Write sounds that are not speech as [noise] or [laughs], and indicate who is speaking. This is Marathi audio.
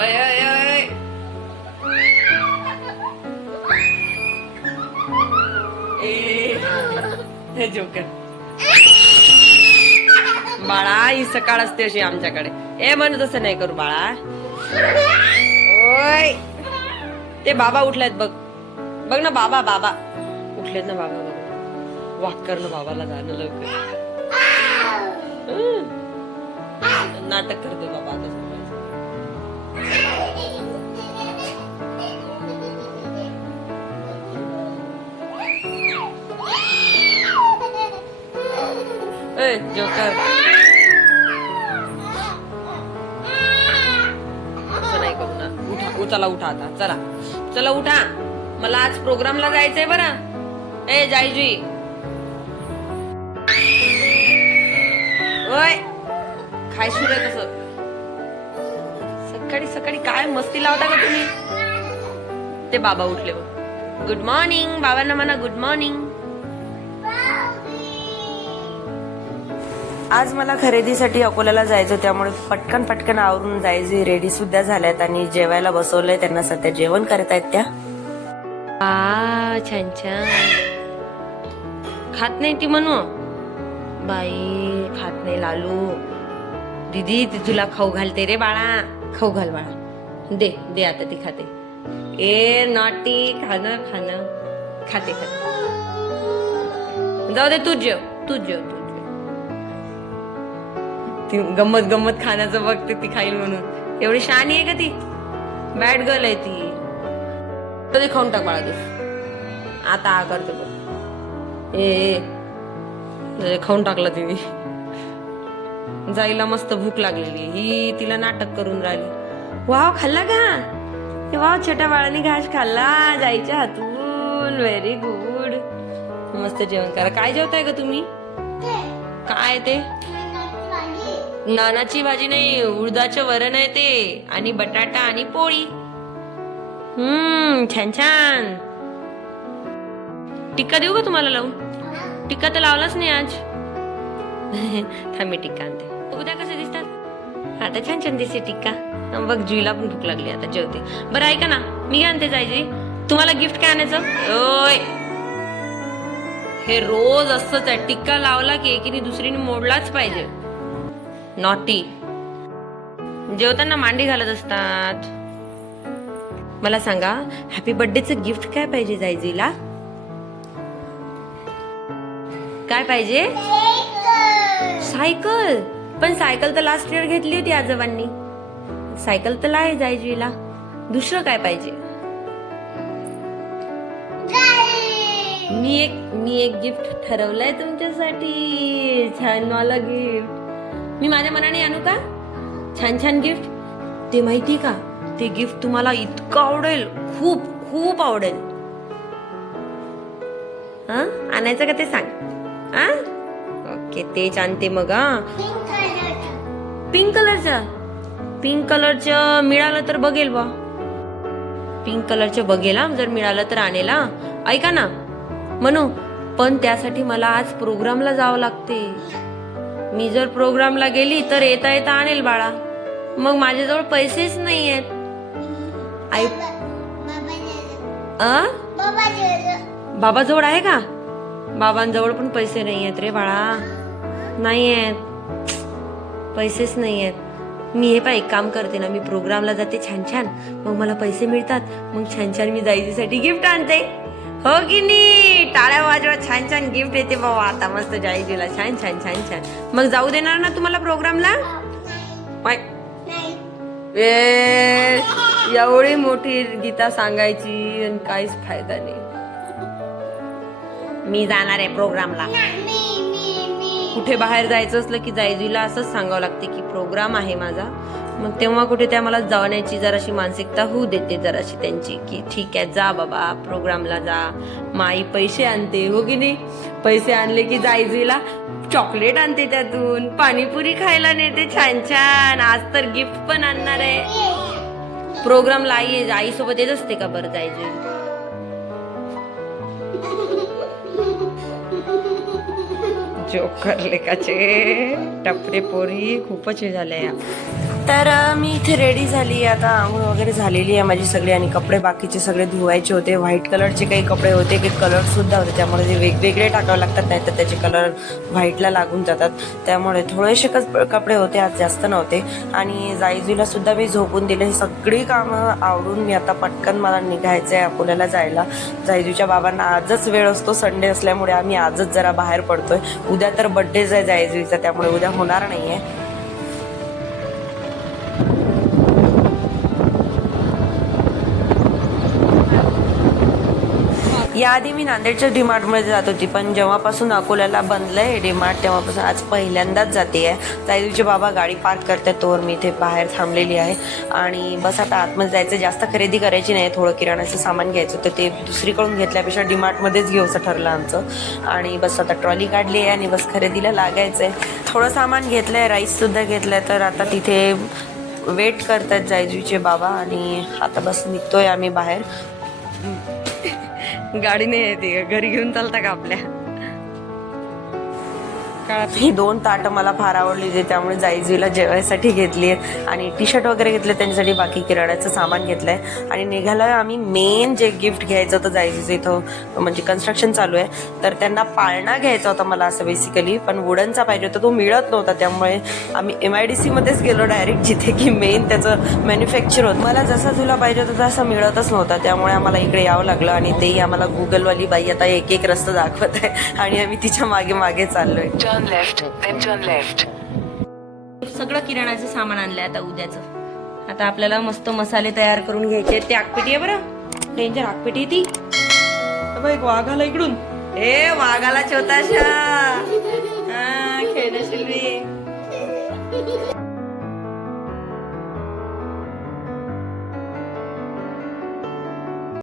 Speaker 1: अय ओय ओय ए, हे जोकर बाळा ही सकाळ असते अशी आमच्याकडे. ए म्हणू तसं नाही करू बाळा. ओय. ते बाबा उठलेत बघ. बघ ना बाबा बाबा. उठलेत ना बाबा बघ वाक कर ना बाबाला जाणं लवकर. नाटक करतो बाबा आता. सकाळचं. ए जोकर असं नाही करू उठा उ- चला उठा आता. चला. चला उठा. मला आज प्रोग्रामला जायचंय बरं. ए जायजी ओय. खाय सुरे आहे कसं सकाळी सकाळी काय मस्ती लावता का तुम्ही? ते बाबा उठले गुड मॉर्निंग बाबांना म्हणा गुड मॉर्निंग आज मला खरेदीसाठी अकोल्याला जायचं त्यामुळे पटकन पटकन आवरून जायचे. रेडी सुद्धा झाल्यात आणि जेवायला बसवलंय त्यांना सध्या. जेवण करत आहेत त्या? आ छान छान. खात नाही ती म्हणू. बाई खात नाही लालू. दीदी ती तुला खाऊ घालते रे बाळा. खाऊ घाल बाळा दे दे आता ती खाते. ए नॉटी खाणं खाणं. खाते खाते. जाऊ दे तू जेव तू जेव तू जेव. ती गंमत गंमत खाण्याचं बघते ती खाईल म्हणून. एवढी शहाणी आहे का ती? बॅड गर्ल आहे ती. तरी खाऊन टाक बाळा तू आता आ करते बघ. ए खाऊन टाकला तिने. जाईला मस्त भूक लागलेली ही तिला नाटक करून राहिली. वाव खाल्ला का? हे वाव छोट्या बाळाने घास खाल्ला. जायच्या हातून. व्हेरी गुड मस्त जेवण करा. काय जेवताय का तुम्ही? काय ते? नानाची भाजी. नाही उडदाचं वरण आहे ते. आणि बटाटा आणि पोळी. हम्म छान छान. टिक्का देऊ का तुम्हाला लावून? टिक्का तर लावलाच नाही आज. [laughs] थांब मी टिक्का आणते. उद्या कसे दिसतात? आता छान छान दिसते टिक्का बघ जुईला पण भूक लागली आता जेवते. बरं ऐका ना मी आणते जायची. तुम्हाला गिफ्ट काय आणायचं? ओय! हे रोज असंच आहे. टिक्का लावला की एकीने दुसरीने मोडलाच पाहिजे. नॉटी जेवताना मांडी घालत असतात. मला सांगा हॅपी बर्थडेचं गिफ्ट काय पाहिजे जायजीला? काय पाहिजे? सायकल पण सायकल तर लास्ट इयर घेतली होती आजोबांनी. सायकल तर आहे जायजीला दुसरं काय पाहिजे? मी एक मी एक गिफ्ट ठरवलंय तुमच्यासाठी. छान वाला गिफ्ट मी माझ्या मनाने आणू का? छान छान गिफ्ट ते माहिती का? ते गिफ्ट तुम्हाला इतकं आवडेल. खूप खूप आवडेल. हा? आणायचं का ते सांग? हा? ओके तेच आणते मग हा? पिंक कलरचं पिंक कलरचं मिळालं तर बघेल बा पिंक कलरचं बघेल हा? जर मिळालं तर आणेल हा? ऐका ना. म्हणू पण त्यासाठी मला आज प्रोग्रामला जावं लागते. मी जर प्रोग्रामला गेली तर येता येता आणेल बाळा. मग माझ्याजवळ पैसेच नाही आहेत. आई बाबाजवळ आहे का? बाबांजवळ पण पैसे नाही आहेत रे बाळा. नाही आहेत. पैसेच नाही आहेत. मी हे पाय एक काम करते ना मी प्रोग्रामला जाते छान छान. मग मला पैसे मिळतात. मग छान छान मी जायजीसाठी गिफ्ट आणते. हो की नाही? टाळ्या वाजवा छान छान गिफ्ट येते बाबा. आता मस्त जायजीला छान छान छान छान. मग जाऊ देणार ना तुम्हाला प्रोग्रामला? पाय. ए, एवढी मोठी गीता सांगायची आणि काहीच फायदा नाही. मी जाणार आहे प्रोग्रामला. कुठे बाहेर जायचं असलं की जायजीला असंच सांगावं लागते की प्रोग्राम आहे माझा. मग तेव्हा कुठे त्या मला जाण्याची जराशी मानसिकता होऊ देते जराशी त्यांची की ठीक आहे जा बाबा प्रोग्रामला जा. माई पैसे आणते हो की नाही? पैसे आणले की जायजीला चॉकलेट आणते त्यातून पाणीपुरी खायला नेते छान छान. आज तर गिफ्ट पण आणणार आहे. प्रोग्रामला आई आईसोबत येत असते का बरं जायची
Speaker 2: जोक करले काचे टपरे पोरी खूपच हे झाले या तर मी इथे रेडी झाली आता आंघोळ वगैरे झालेली आहे माझी सगळी आणि कपडे बाकीचे सगळे धुवायचे होते. व्हाईट कलरचे काही कपडे होते. काही कलर सुद्धा होते. त्यामुळे ते वेगवेगळे टाकावे लागतात. नाही तर त्याचे कलर व्हाईटला लागून जातात. त्यामुळे थोडेसे कच- कपडे होते. आज जास्त नव्हते. आणि जाईजुला सुद्धा मी झोपून दिले. ही सगळी कामं आवडून मी आता पटकन मला निघायचं आहे अकोल्याला जायला. जायजूच्या बाबांना आजच वेळ असतो. संडे असल्यामुळे आम्ही आजच जरा बाहेर पडतोय. उद्या तर बड्डेच आहे जायजूचा त्यामुळे उद्या होणार नाही आहे याआधी मी नांदेडच्या डीमार्टमध्ये जात होती पण जेव्हापासून अकोल्याला बनलंय डीमार्ट तेव्हापासून आज पहिल्यांदाच जाते आहे जायजूचे बाबा गाडी पार्क करतात तोवर मी इथे बाहेर थांबलेली आहे. आणि बस आता आतमध्ये जायचं जास्त खरेदी करायची नाही थोडं किराणाचं सामान घ्यायचं तर ते दुसरीकडून घेतल्यापेक्षा डीमार्टमध्येच घेऊचं ठरलं आमचं. आणि बस आता ट्रॉली काढली आहे आणि बस खरेदीला लागायचं आहे थोडं सामान घेतलं आहे राईससुद्धा घेतलं आहे तर आता तिथे वेट करतात जायजूचे बाबा आणि आता बस निघतोय आम्ही बाहेर. गाडी नाही येते घरी घेऊन चालता का आपल्या? ही दोन ताटं मला फार आवडली होती त्यामुळे जायजुला जेवायसाठी घेतली आहे आणि टी शर्ट वगैरे घेतले त्यांच्यासाठी बाकी किराण्याचं सामान घेतलंय. आणि निघालोय आम्ही मेन जे गिफ्ट घ्यायचं होतं जायचं इथं म्हणजे कन्स्ट्रक्शन चालू आहे. तर त्यांना पाळणा घ्यायचा होता मला असं बेसिकली पण वुडनचा पाहिजे होता तो मिळत नव्हता. त्यामुळे आम्ही एम आय डी सीमध्येच गेलो डायरेक्ट जिथे की मेन त्याचं मॅन्युफॅक्चर होतं. मला जसा तुला पाहिजे होतं तसा मिळतच नव्हता. त्यामुळे आम्हाला इकडे यावं लागलं आणि तेही आम्हाला गुगलवाली बाई आता एक एक रस्ता दाखवत आहे. आणि आम्ही तिच्यामागे मागे चाललोय
Speaker 3: Turn left, then turn left.
Speaker 2: सगळं किराणाचं सामान आणलंय आता उद्याचं. आता आपल्याला मस्त मसाले तयार करून घ्यायचे ते आगपेटी आहे बरं. डेंजर आगपेटी ती. अबा, एक वाघाला इकडून. ए वाघाला छोटाशा. खेळ